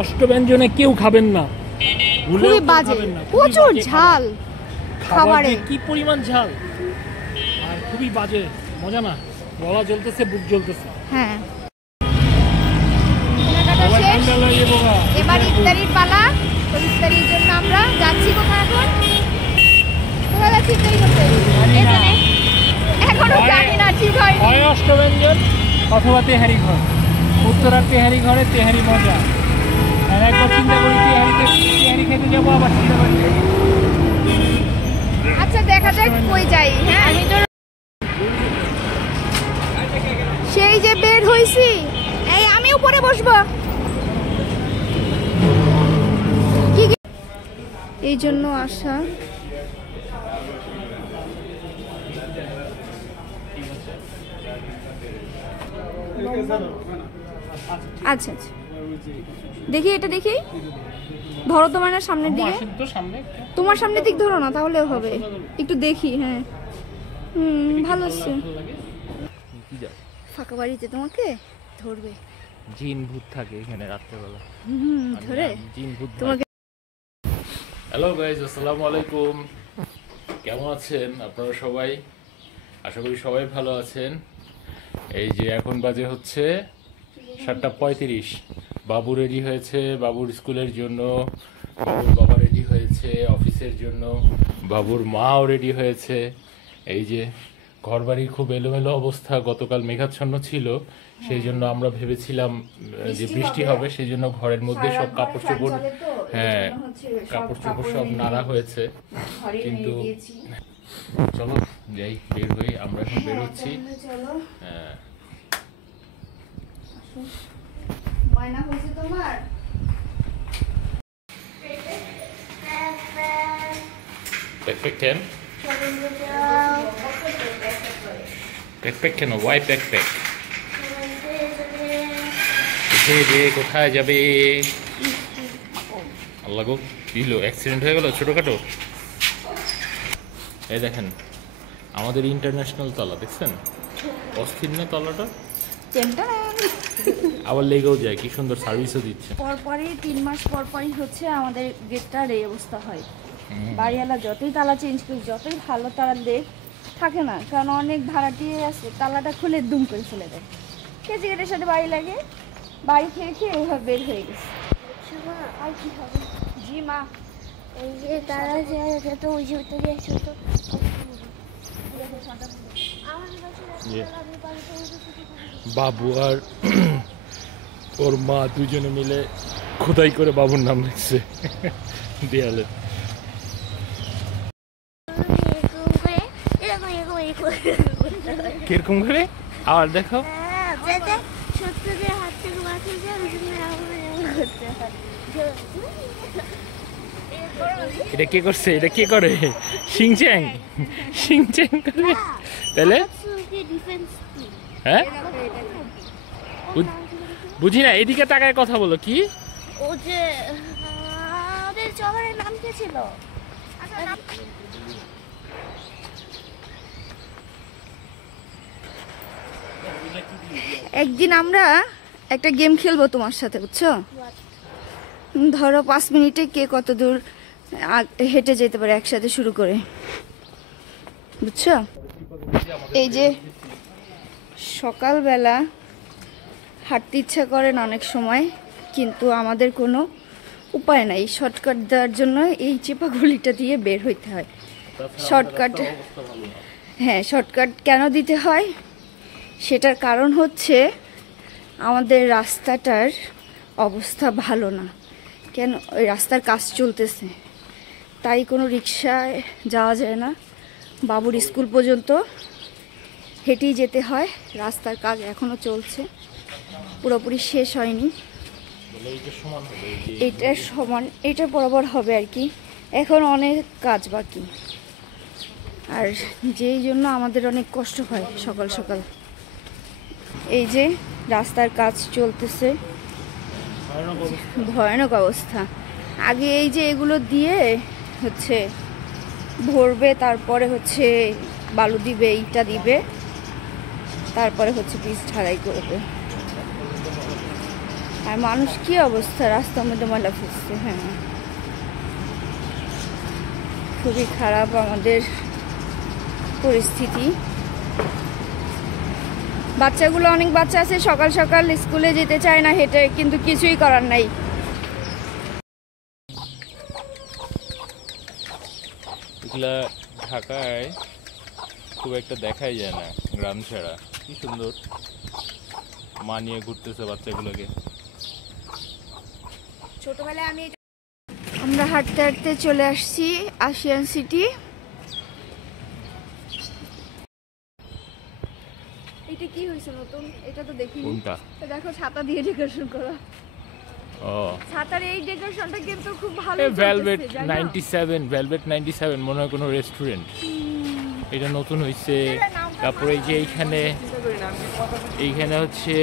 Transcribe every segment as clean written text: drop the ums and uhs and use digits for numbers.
অষ্টব্যঞ্জনে কেউ খাবেন না, খুবই বাজে, প্রচুর ঝাল খাবারে, কি পরিমাণ ঝাল, আর খুবই বাজে, মজা না, গলা জ্বলতেছে, বুক জ্বলতেছে। হ্যাঁ, এবার ইফতারির পালা। তো ইফতারির জন্য আমরা যাচ্ছি কোথায়? এখন কোথায় যাচ্ছি ইফতারি করতে? এখনো জানি না, ঠিক হয় অষ্টব্যঞ্জন অথবা তেহারি ঘর, উত্তরার তেহারি ঘরে তেহারি মজা। আর একবার চিন্তা করি তেহারি খেতে যাবো, আবার চিন্তা করি। আচ্ছা দেখা যাক কই যাই। হ্যাঁ, আমি তো সেই যে বের হইছি, এই আমি উপরে বসবো, এই জন্য আসা। আচ্ছা আচ্ছা, দেখি এটা, দেখি ধরো তোমার না সামনের দিকে, তোমার সামনের দিক ধরো না, তাহলেও হবে। একটু দেখি। হ্যাঁ, ভালো আছে। ফাঁকা বাড়িতে তোমাকে ধরবে, জিন ভূত থাকে এখানে রাত্রেবেলা, ধরে জিন ভূত তোমাকে। হ্যালো গাইজ, আসসালামু আলাইকুম। কেমন আছেন আপনারা সবাই? আশা করি সবাই ভালো আছেন। এই যে এখন বাজে হচ্ছে 7:35। বাবু রেডি হয়েছে বাবুর স্কুলের জন্য, বাবুর বাবা রেডি হয়েছে অফিসের জন্য, বাবুর মাও রেডি হয়েছে। এই যে ঘরবাড়ির খুব এলোমেলো অবস্থা, গতকাল মেঘাচ্ছন্ন ছিল, সেই জন্য আমরা ভেবেছিলাম যে বৃষ্টি হবে, সেই জন্য ঘরের মধ্যে সব কাপড় চোপড়, হ্যাঁ কাপড় চোপড় সব নাড়া হয়েছে। কিন্তু চলো যাই, বের হই, আমরা এখন বের হচ্ছি। হ্যাঁ, ব্যাকপ্যাক কেন? ব্যাকপ্যাক কেন? Why backpack? কোথায় যাবে? আল্লাহ গো, দিল অ্যাক্সিডেন্ট হয়ে গেল ছোটখাটো। এই দেখেন আমাদের ইন্টারন্যাশনাল তলা, দেখছেন? অস্থির না তলাটা? আবার লেগেও যায়, কি সুন্দর সার্ভিসও দিচ্ছে। পরপরই 3 মাস পরপরই হচ্ছে আমাদের গেটটার এই অবস্থা হয়। বাড়িওয়ালা যতই তালা চেঞ্জ করি, যতই ভালো তালা দেখ, থাকে না, কারণ অনেক ভাড়াটিয়ে আছে, তালাটা খুলে দুম করে ফেলে দেয়। কেজি গেটের সাথে বাড়ি লাগে, বাড়ি খেয়ে খেয়ে ওভাবে বের হয়ে গেছে। আর কি হবে? জি মা, এই যে তারা যে তো ওই যে ছোট বাবু আর ওর মা দুজনে মিলে খোদাই করে বাবুর নাম লিখছে দেয়ালে। কিরকম করে আর দেখো, এটা কে করছে? এটা কে করে? শিংচ্যাং, শিংচ্যাং করে তাহলে? হ্যাঁ বুঝি না, এদিকে তাকায় কথা বলো। কি ও যে আমাদের শহরের নাম কি ছিল? একদিন আমরা একটা গেম খেলবো তোমার সাথে, বুঝছো? ধরো 5 মিনিটে কে কত দূর হেঁটে যেতে পারে একসাথে শুরু করে, বুঝছো? এই যে সকালবেলা হাঁটতে ইচ্ছা করেন অনেক সময়, কিন্তু আমাদের কোনো উপায় নাই, শর্টকাট দেওয়ার জন্য এই চেপাগুলিটা দিয়ে বের হইতে হয়। শর্টকাট, হ্যাঁ শর্টকাট কেন দিতে হয় সেটার কারণ হচ্ছে আমাদের রাস্তাটার অবস্থা ভালো না। কেন? ওই রাস্তার কাজ চলতেছে, তাই কোনো রিক্সায় যাওয়া যায় না। বাবুর স্কুল পর্যন্ত হেঁটেই যেতে হয়, রাস্তার কাজ এখনও চলছে, পুরোপুরি শেষ হয়নি। এটার সমান, এটা বরাবর হবে আর কি, এখন অনেক কাজ বাকি, আর যেই জন্য আমাদের অনেক কষ্ট হয় সকাল সকাল। এই যে রাস্তার কাজ চলতেছে, ভয়ানক অবস্থা। আগে এই যে এগুলো দিয়ে হচ্ছে ভরবে, তারপরে হচ্ছে বালু দিবে, ইটা দিবে, তারপরে হচ্ছে পিচ ঢালাই করবে। আর মানুষ কি অবস্থা, রাস্তার মধ্যে ময়লা ফেলছে। হ্যাঁ, খুবই খারাপ আমাদের পরিস্থিতি। বাচ্চাগুলো, অনেক বাচ্চা আছে সকাল সকাল স্কুলে যেতে চায় না হেঁটে, কিন্তু কিছুই করার নাই। এগুলা ঢাকায় খুব একটা দেখাই যায় না, গ্রাম ছাড়া। কি সুন্দর মানিয়ে ঘুরতেছে বাচ্চাগুলোকে। ছোটবেলায় আমরা হাঁটতে হাঁটতে চলে আসছি আশিয়ান সিটি। এটা কি হয়েছে নতুন? এটা তো দেখিনি। কোনটা? দেখো ছাতা দিয়ে ডেকোরেশন করা। ও, ছাতার এই ডেকোরেশনটা কিন্তু খুব ভালো। ভেলভেট 97, ভেলভেট 97 মনে হয় কোনো রেস্টুরেন্ট। এটা নতুন হয়েছে। তারপরে এই যে এইখানে হচ্ছে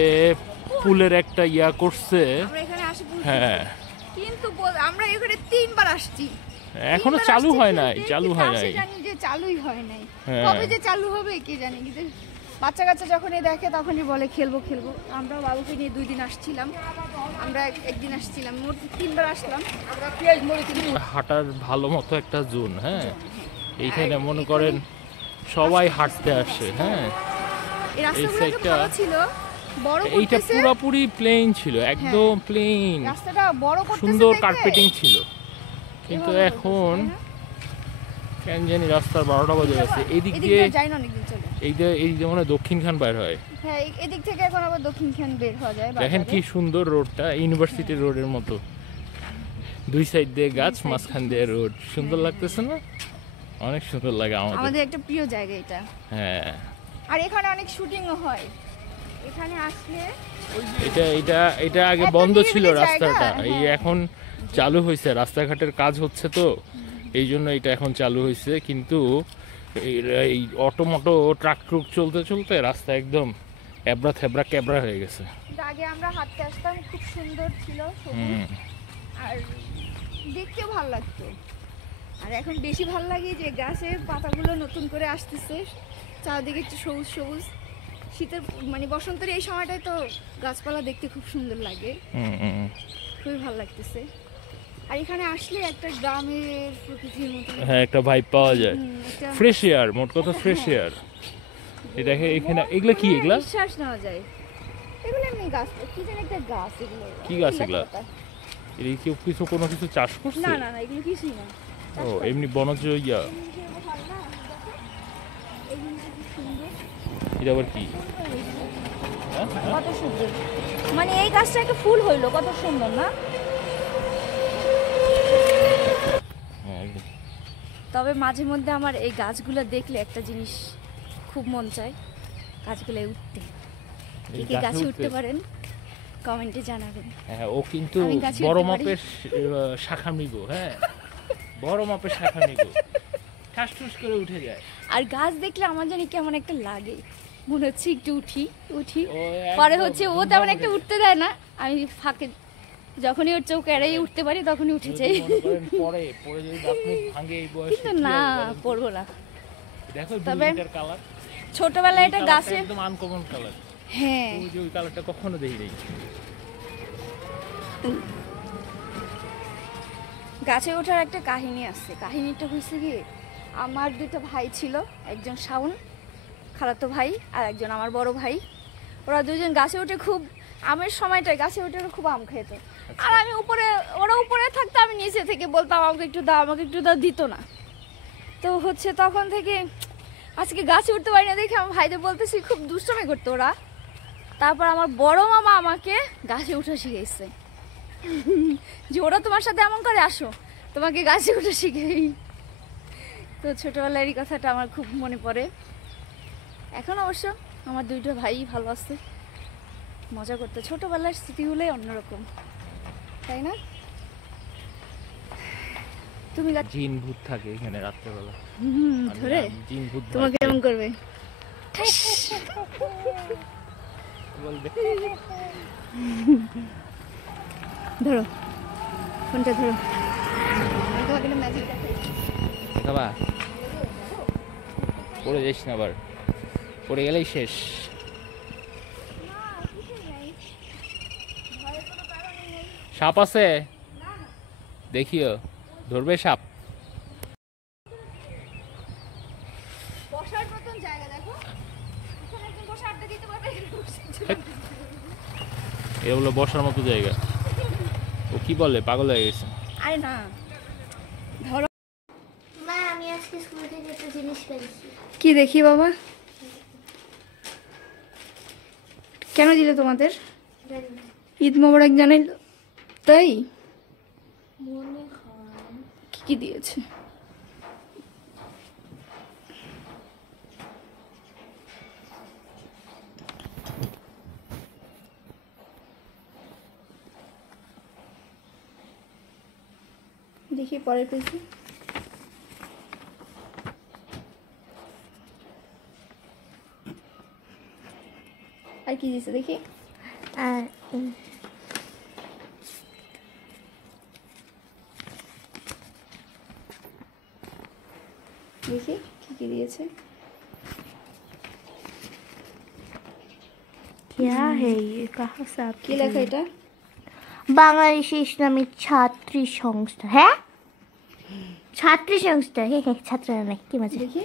পুলের একটা ইয়া করছে। আমরা এখানে আসি হ্যাঁ, কিন্তু আমরা এখানে 3 বার আসছি। এখনো চালু হয় নাই, চালু হয় নাই। জানি যে চালুই হয় নাই, হ্যাঁ। কবে যে চালু হবে কি জানি। কিন্তু বাচ্চা কাচ্চা যখনই দেখে তখনই বলে খেলবো খেলবো। আমরা বাবুকে নিয়ে 2 দিন আসছিলাম, আমরা একদিন আসছিলাম, মোট 3 বার আসলাম। হাঁটার ভালো মতো একটা জোন। হ্যাঁ, এইখানে মনে করেন সবাই হাঁটতে আসে। হ্যাঁ, এই রাস্তাটা ভালো ছিল, বড় এইটা করতেছে। পুরোপুরি প্লেন ছিল, একদম প্লেন, রাস্তাটা বড় করতেছে, সুন্দর দেখে কার্পেটিং ছিল। কিন্তু এভাবে এখন করতেছে, কেন জানি রাস্তার 12টা বাজে গেছে। এদিক এদিক দিয়ে দিয়ে যাই না অনেকদিন চলে। এই যে মনে হয় দক্ষিণ খান বাইর হয়। হ্যাঁ, এদিক থেকে এখন আবার দক্ষিণ খান বের হওয়া যায়। দেখেন কি সুন্দর রোডটা, ইউনিভার্সিটি রোডের মতো। 2 সাইড দিয়ে গাছ, মাঝখান দিয়ে রোড। সুন্দর লাগতেছে না? অনেক সুন্দর লাগে আমাদের একটা প্রিয় জায়গা এটা। হ্যাঁ, আর এখানে অনেক শুটিংও হয়। এখানে আসলে এটা আগে একটা বন্ধ ছিল নিরিবিলি রাস্তাটা, জায়গা, এই হ্যাঁ। এখন চালু হয়েছে। রাস্তাঘাটের কাজ হচ্ছে তো, এই জন্য এটা এখন চালু হয়েছে। কিন্তু এই অটোমোটো ট্রাক ট্রুক চলতে চলতে রাস্তা একদম এবড়া থেবড়া ক্যাবড়া হয়ে গেছে। কিন্তু আগে আমরা হাঁটতে আসতাম, খুব সুন্দর ছিল সবুজ, আর দেখতেও ভালো লাগতো। আর এখন বেশি ভালো লাগে যে গাছের পাতাগুলো নতুন করে আসতেছে, চারদিকে একটু সবুজ সবুজ। শীতের মানে বসন্তের এই সময়টায় তো গাছপালা দেখতে খুব সুন্দর লাগে, খুবই ভালো লাগতেছে। আর এখানে আসলে একটা গ্রামের প্রকৃতির মতো, হ্যাঁ, একটা ভাইব পাওয়া যায়। একটা ফ্রেশ এয়ার, মোট কথা ফ্রেশ এয়ার। দেখে এখানে এগুলা কি, এগুলা নিঃশ্বাস নেওয়া যায়। এগুলো এমনি গাছ, কি জানি একটা গাছ। এগুলো কি গাছ এগুলা? এই কি কিছু কোনো কিছু চাষ করছে? না না না, এগুলো কিছুই না। ও, এমনি বনজ ইয়া। এটা আবার কি? কত সুন্দর, মানে এই গাছটা একটা ফুল হইলো, কত সুন্দর না? হ্যাঁ, একদম। তবে মাঝে মধ্যে আমার এই গাছগুলো দেখলে একটা জিনিস খুব মন চায়, গাছগুলোয় উঠতে। এই কে গাছে উঠতে পারেন কমেন্টে জানাবেন। হ্যাঁ, ও কিন্তু আমি গাছে বড় উঠতে পারি। মাপের শাখা মৃগ। হ্যাঁ, বড় মাপের শাখা মৃগ, ঠাস ঠুস করে উঠে যায়। আর গাছ দেখলে আমার জানি কেমন একটা লাগে, মনে হচ্ছে একটু উঠি উঠি। ও পরে একদম হচ্ছে ও ধুমধাম তেমন একটা উঠে উঠতে দেয় না, আমি ফাঁকে যখনই ওর চোখ এড়িয়ে উঠতে পারি তখনই উঠে যায়। যাই। যদি মনে করেন পরে যদি দাঁত মুখ ভাঙে এই বয়সে, কিন্তু না, পড়বো না। দেখো তবে বিল্ডিংটার কালার, ছোটবেলায় এটা গাছে, একদম আনকমন কালার। হ্যাঁ, ওই যে ওই কালারটা কখনো দেখি নাই। গাছে ওঠার একটা কাহিনী আছে। কাহিনীটা হয়েছে কি, আমার 2টা ভাই ছিল, একজন শাওন খালাতো ভাই আর একজন আমার বড় ভাই। ওরা 2জন গাছে উঠে খুব আমের সময়টায় গাছে উঠে ওরা খুব আম খেত। আর আমি উপরে, ওরা উপরে থাকতো, আমি নিচে থেকে বলতাম আমাকে একটু দাও, আমাকে একটু দাও, দিত না। তো হচ্ছে তখন থেকে আজকে গাছে উঠতে পারি না দেখে আমার ভাইদের বলতেছি, খুব দুষ্টমি করতো ওরা। তারপর আমার বড় মামা আমাকে গাছে উঠে শিখেছে, যে ওরা তোমার সাথে এমন করে, আসো তোমাকে গাছে উঠে শিখেই। তো ছোটবেলার এই কথাটা আমার খুব মনে পড়ে। এখন অবশ্য আমার 2টা ভাই ভালো আছে, মজা করতে। ছোটবেলার স্মৃতিগুলোই অন্যরকম, তাই না? তুমি জিন ভূত থাকে এখানে রাত্রেবেলা। ধরে জিন ভূত তোমাকে কেমন করবে বলবে। ধরো ফোনটা, ধরো, তোমাকে একটা ম্যাজিক দেখাই। বাবা পড়ে যাস না, আবার পড়ে গেলেই শেষ। ভয়ের কোনো কারণ সাপ আছে, দেখিও ধরবে সাপ। বসার মতন জায়গা দেখো, এখানে একজন বসে আড্ডা দিতে পারবে। এটা হলো বসার মতো জায়গা। ও কি বলে, পাগল হয়ে গেছে। আরে না, ধরো। মা আমি আজকে স্কুল থেকে একটা জিনিস পেয়েছি। কি দেখি বাবা? কেন দিলে তোমাদের? ঈদ মোবারক জানাইল তাই? মনে হয় কি কি দিয়েছে? দেখি পরের পেজে। আর কি দিয়েছে দেখি? আর দেখি কি কি দিয়েছে। क्या है ये, कहाँ से आप কি লেখা এটা? বাংলাদেশ ইসলামিক ছাত্রী সংস্থা। হ্যাঁ ছাত্রী সংস্থা, হ্যাঁ হ্যাঁ ছাত্ররা নাই, কি মাঝে দেখি।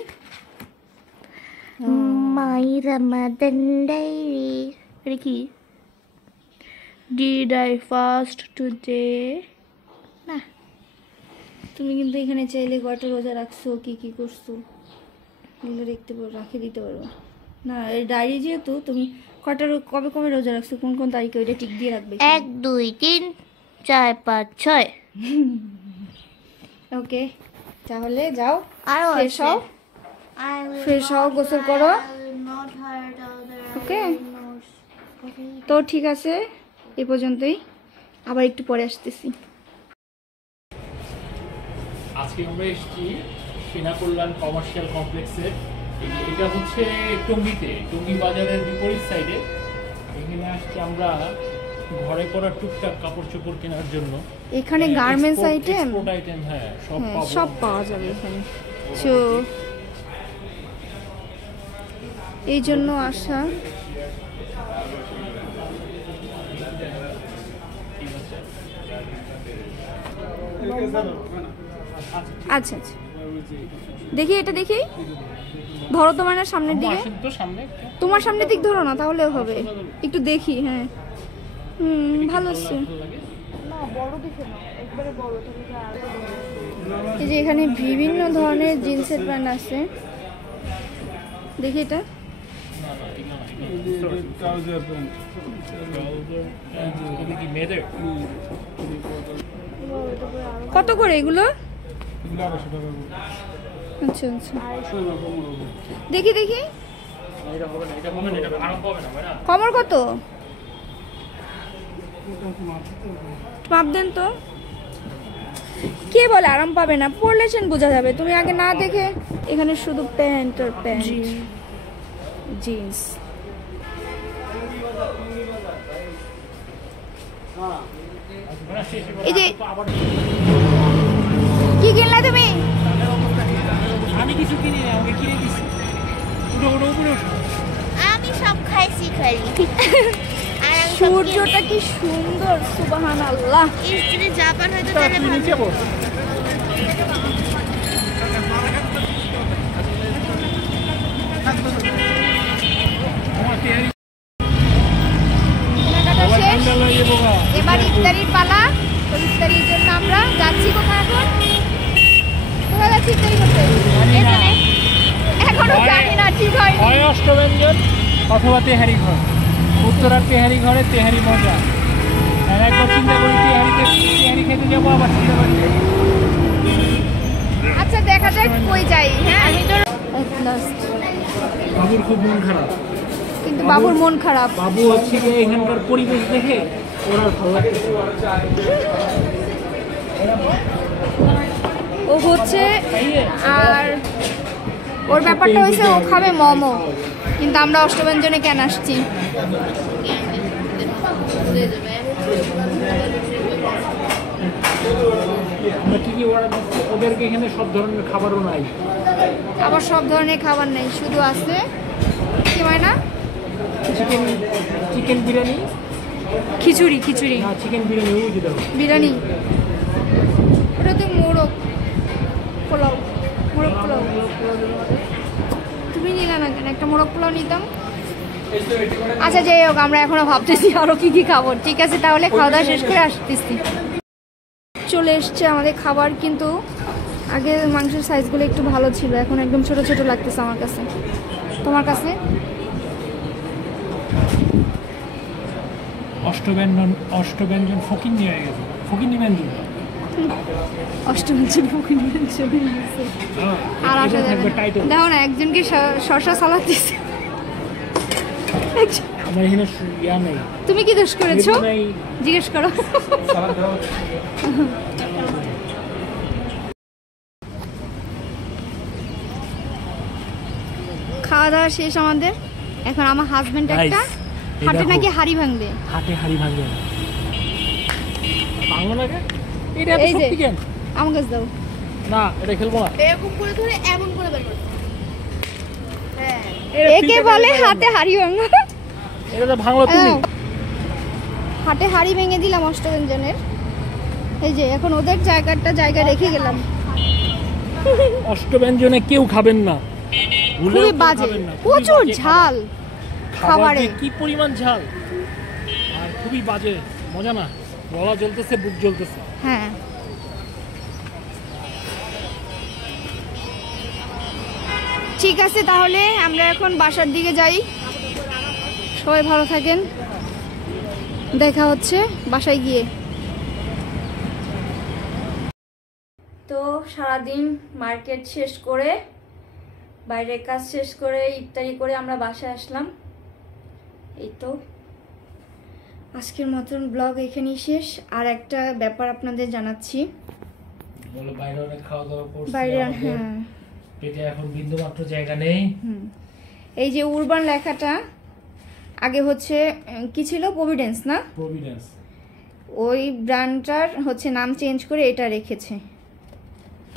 মাই রামাদান ডায়েরি। এটা কি? Did I fast today? না, তুমি কিন্তু এখানে চাইলে কয়টা রোজা রাখছো, কি কি করছো এগুলো দেখতে পারো, রাখে দিতে পারো। না এই ডায়েরি যেহেতু তুমি কয়টা কবে কবে রোজা রাখছো, কোন কোন তারিখে, ওইটা টিক দিয়ে রাখবে। 1 2 3 4 5 6। ওকে, তাহলে যাও আরো ফ্রেশ হও, ফ্রেশ হও, গোসল করো। ওকে, তো ঠিক আছে, এই পর্যন্তই, আবার একটু পরে আসতেছি। আজকে আমরা এসেছি সেনা কল্যাণ কমার্শিয়াল কমপ্লেক্সে। এটা হচ্ছে টঙ্গীতে, টঙ্গী বাজারের বিপরীত সাইডে। এখানে আসছি আমরা ঘরে পরা টুকটাক কাপড় চোপড় কেনার জন্য। এখানে গার্মেন্টস আইটেম, হ্যাঁ সব হ্যাঁ পাবো। সব পাওয়া যাবে এখানে, তো এই জন্য আসা। আচ্ছা আচ্ছা, দেখি এটা দেখি, ধরো তোমার না সামনের দিকে, আসেন তো সামনে একটু। তোমার সামনের দিক ধরো না, তাহলেও হবে। একটু দেখি, হ্যাঁ ভালো আছে। এই যে এখানে বিভিন্ন ধরনের জিন্সের প্যান্ট আছে, দেখি এটা। এটা কি মেয়েদের? কত করে এগুলো? আচ্ছা আচ্ছা, দেখি দেখি। এটা হবে না, এটা হবে না, এটা আরাম পাবে না ভাই না। কমর কত? মাপ দেন তো। কে বলে আরাম পাবে না? পরলেছেন বোঝা যাবে, তুমি আগে না দেখে। এখানে শুধু প্যান্ট আর প্যান্ট, জিন্স। এই যে কি কিনলা তুমি? আমি কিছু কিনি না, আমাকে কিনে দিছি। আমি সব খাইছি খালি। আর আমি সব সূর্যটা কি সুন্দর, সুবহানাল্লাহ। স্ত্রী জাপান হয়তো তাহলে ভালো। কেনাকাটা শেষ, এবার ইফতারির পালা। তো ইফতারির জন্য আমরা যাচ্ছি কোথায় এখন? কোথায় যাচ্ছি ইফতারি করতে? এখানে এখনো জানি না, ঠিক হয়। হয় অষ্টব্যঞ্জন অথবা তেহারি ঘর। উত্তরার তেহারি ঘরে তেহারি মজা। আর একবার চিন্তা করি তেহারি খেতে যাবো, আবার চিন্তা করি আচ্ছা দেখা যাক কই যাই। হ্যাঁ আমি তো বাবুর খুব মন খারাপ। কিন্তু বাবুর মন খারাপ। বাবু হচ্ছে গিয়ে এখানকার পরিবেশ দেখে ওর আর ভালো লাগছে। ও হচ্ছে, আর ওর ব্যাপারটা হয়েছে ও খাবে মোমো, কিন্তু আমরা অষ্টব্যঞ্জনে কেন আসছি? আমরা কি কি অর্ডার দিচ্ছি, ওদেরকে এখানে সব ধরনের খাবারও নাই। আবার সব ধরনের খাবার নেই, শুধু আছে কি হয় না, চিকেন বিরিয়ানি, খিচুড়ি খিচুড়ি না চিকেন বিরিয়ানি ওই দাও। বিরিয়ানি ওটা তো মোরগ পোলাও, মোরগ পোলাও। তুমি নিলে না কেন? একটা মোরগ পোলাও নিতাম। আচ্ছা যাই হোক, আমরা এখনো ভাবতেছি আরো কি কি খাবো। ঠিক আছে, তাহলে খাওয়া দাওয়া শেষ করে আসতেছি। চলে এসছে আমাদের খাবার, কিন্তু আগে মাংসের সাইজগুলো একটু ভালো ছিল, এখন একদম ছোট ছোট লাগতেছে আমার কাছে। তোমার কাছে? অষ্টব্যঞ্জন ফকির নিয়ে গেছে, ফকির ব্যঞ্জন। অষ্টমঞ্চন ফকির চলে গেছে। আর আসা যাবে না। দেখো না, একজনকে শসা সালাদ দিচ্ছে। আমার এখানে ইয়া নেই। তুমি কি দোষ করেছো? লেবু নাই। জিজ্ঞেস করো। সালাদ দাও। খাওয়া দাওয়া শেষ আমাদের। এখন আমার হাজবেন্ড Guys, একটা এই হাটে দেখো। নাকি হাড়ি ভাঙবে। হাতে হাড়ি ভাঙবে ভাঙবো না কেন? এটা এত এই যে। শক্তি কেন? আমার কাছে দাও। না এটা খেলবো না। এরকম করে ধরে এমন করে বের করো। হ্যাঁ, এটা একে পিঠে বলে ভেঙে হাতে হাড়ি ভাঙা। এটা তো ভাঙলো তুমি। হাটে হাড়ি ভেঙে দিলাম অষ্টব্যঞ্জনের। এই যে এখন ওদের জায়গা রেখে গেলাম। অষ্টব্যঞ্জনে কেউ খাবেন না, ভুলেও খুবই কেউ বাজে, খাবেন না, খুবই প্রচুর বাজে ঝাল খাবার। খাবারে। যে কি পরিমাণ ঝাল আর খুবই বাজে, মজা না। গলা জ্বলতেছে, বুক জ্বলতেছে। হ্যাঁ, ঠিক আছে, তাহলে আমরা এখন বাসার দিকে যাই। সবাই ভালো থাকেন, দেখা হচ্ছে বাসায় গিয়ে। তো সারাদিন মার্কেট শেষ করে, বাইরের কাজ শেষ করে, ইফতারি করে আমরা বাসায় আসলাম। এই তো আজকের মতন ব্লগ এখানেই শেষ। আর একটা ব্যাপার আপনাদের জানাচ্ছি। বলো বাইরে অনেক খাওয়া দাওয়া করছি, বাইরে আমাদের হ্যাঁ, পেটে এখন বিন্দুমাত্র জায়গা নেই। এই যে উরবান লেখাটা আগে হচ্ছে কি ছিল, প্রভিডেন্স না, প্রভিডেন্স। ওই ব্র্যান্ডটার হচ্ছে নাম চেঞ্জ করে এটা রেখেছে।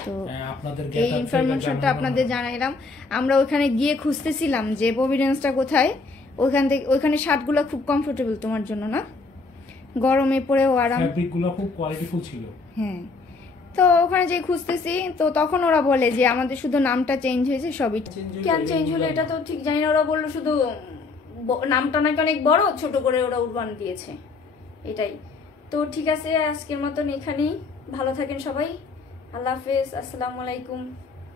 তো আপনাদের এই ইনফরমেশনটা আপনাদের জানাইলাম। আমরা ওখানে গিয়ে খুঁজতেছিলাম যে প্রভিডেন্সটা কোথায়। ওইখানে শার্টগুলো খুব কমফোর্টেবল তোমার জন্য, না গরমে পরেও আরাম, ফ্যাব্রিকগুলো খুব কোয়ালিটিফুল ছিল। হ্যাঁ, তো ওখানে যে খুঁজতেছি, তো তখন ওরা বলে যে আমাদের শুধু নামটা চেঞ্জ হয়েছে, সবই কেন চেঞ্জ হলো এটা তো ঠিক জানি না। ওরা বললো শুধু নামটা নাকি অনেক বড়, ছোট করে ওরা উরবান দিয়েছে, এটাই। তো ঠিক আছে, আজকের মতন এখানেই। ভালো থাকেন সবাই, আল্লাহ হাফেজ, আসসালামু আলাইকুম।